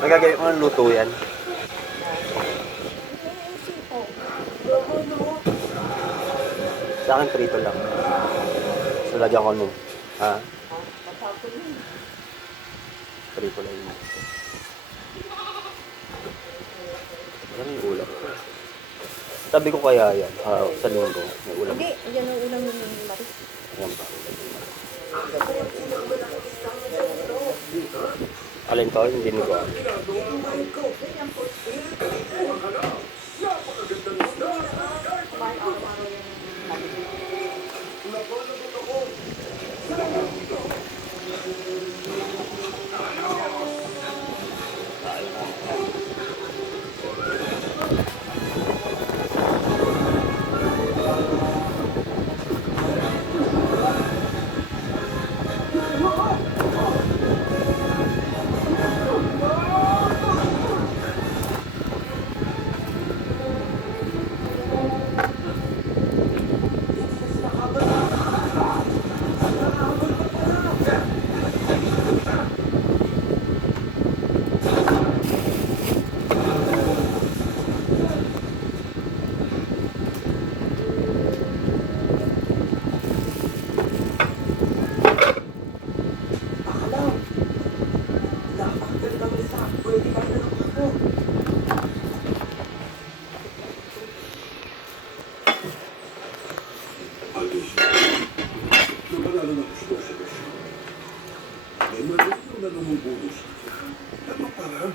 Magagawin mo ng luto yan. Sa akin prito lang. So lagyan ko nun. Ha? Prito lang yun. Ano yung ulam? Sabi ko kaya yan. Sa linggo. May ulam. Hindi, yan ang ulam ng Maris. Ayan ba? Alin to? Hindi nyo ba?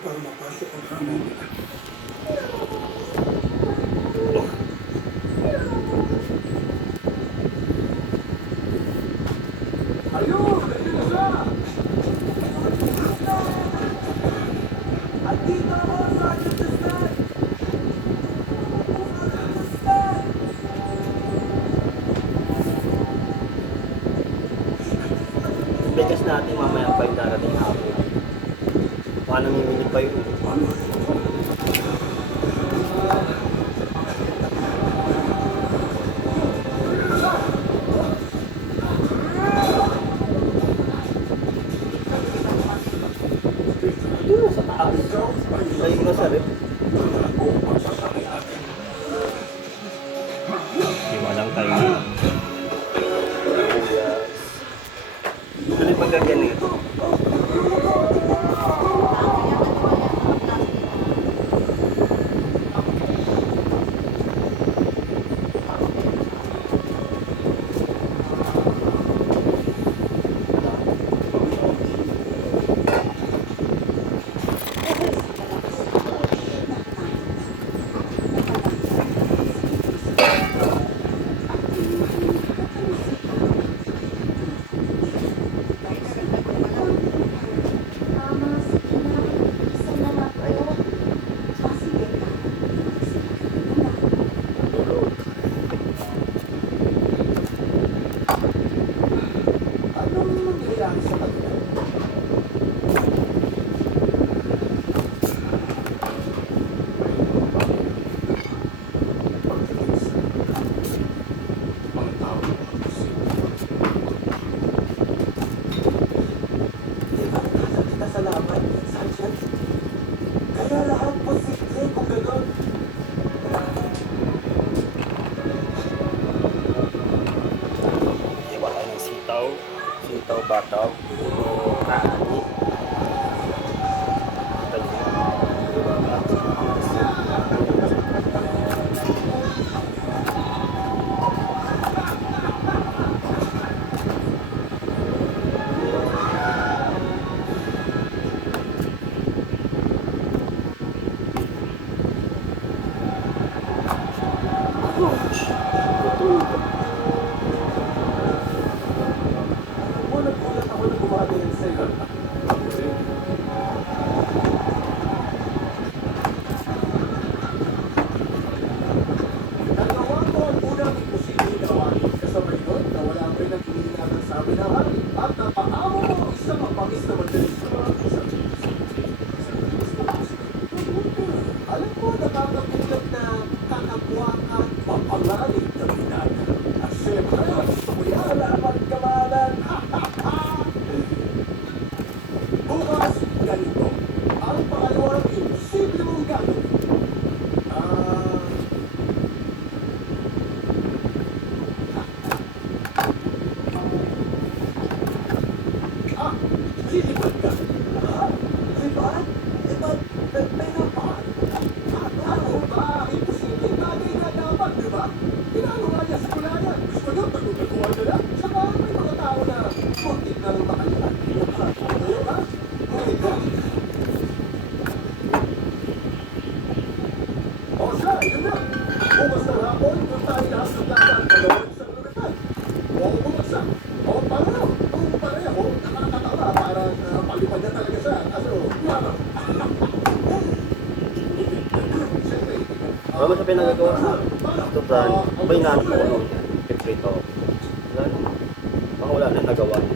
Para mapasok ang hangin. Ayun! Ayun na siya! At dito ako sa Justin! Bigas natin mamaya pa yung darating hapon. Paano minute pa yun? Doon sa taas. Ayun na sa rep. Iwalang tayo. Tuloy pagkagyan ito. Sitaw, bataw, kaani. Alam ko, nakakagulat na kakagwa at mapalalim na binata. At siyempre, gusto mo yan ang magkamalan. Bukas, ganito. Ang pangalawang imposible mong gagawin. Lilipad ka. Lipad? Lipad? Lipad? Ano ba? Imposibleng bagay na dapat, di ba? Pinalo nga niya sa kulayan. Gusto niya, pagkukuhan na lang. Saka may mga tao na muntik na lang makalimutan. Di ba? Ngunit ka. O siya, yun na. Bukas ng hapon, kung tayo lahat ng lahat pagawin sa lumitan. O bumagsak. O pareho. Kung pareho, nakakatawa. Parang palipad na talaga siya. Kaso, wala. Siyempre, Wala mo siya pinagagawa sa ito brand. May namin ko ano. Piprito. Wala naman. Baka wala na nagawa niya.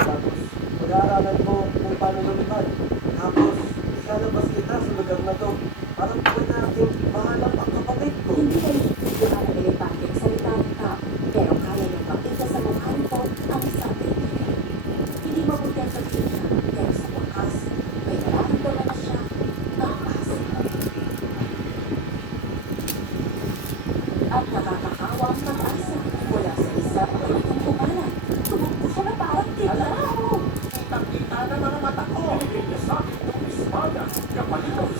Tapos, pag-aaralan ko kung paano lumipad. Tapos, ilalabas kita sa lugar na to. Parang buwan natin mahanap ang kapatid ko. Hindi na iiwan ng elepanteng salita ka, pero kaya niyang makita sa mukha nito ang isang kaibigan. Hindi mabuti ang pagkita, pero sa wakas, may nararamdaman na siya ng pasa. At nakakakawang pag-asa mula sa isang kaibigang kumalan. Tumakbo siya na parang tiglaw. kitang-kita na mga mata ko. Sa akin ng espada, kapalit ang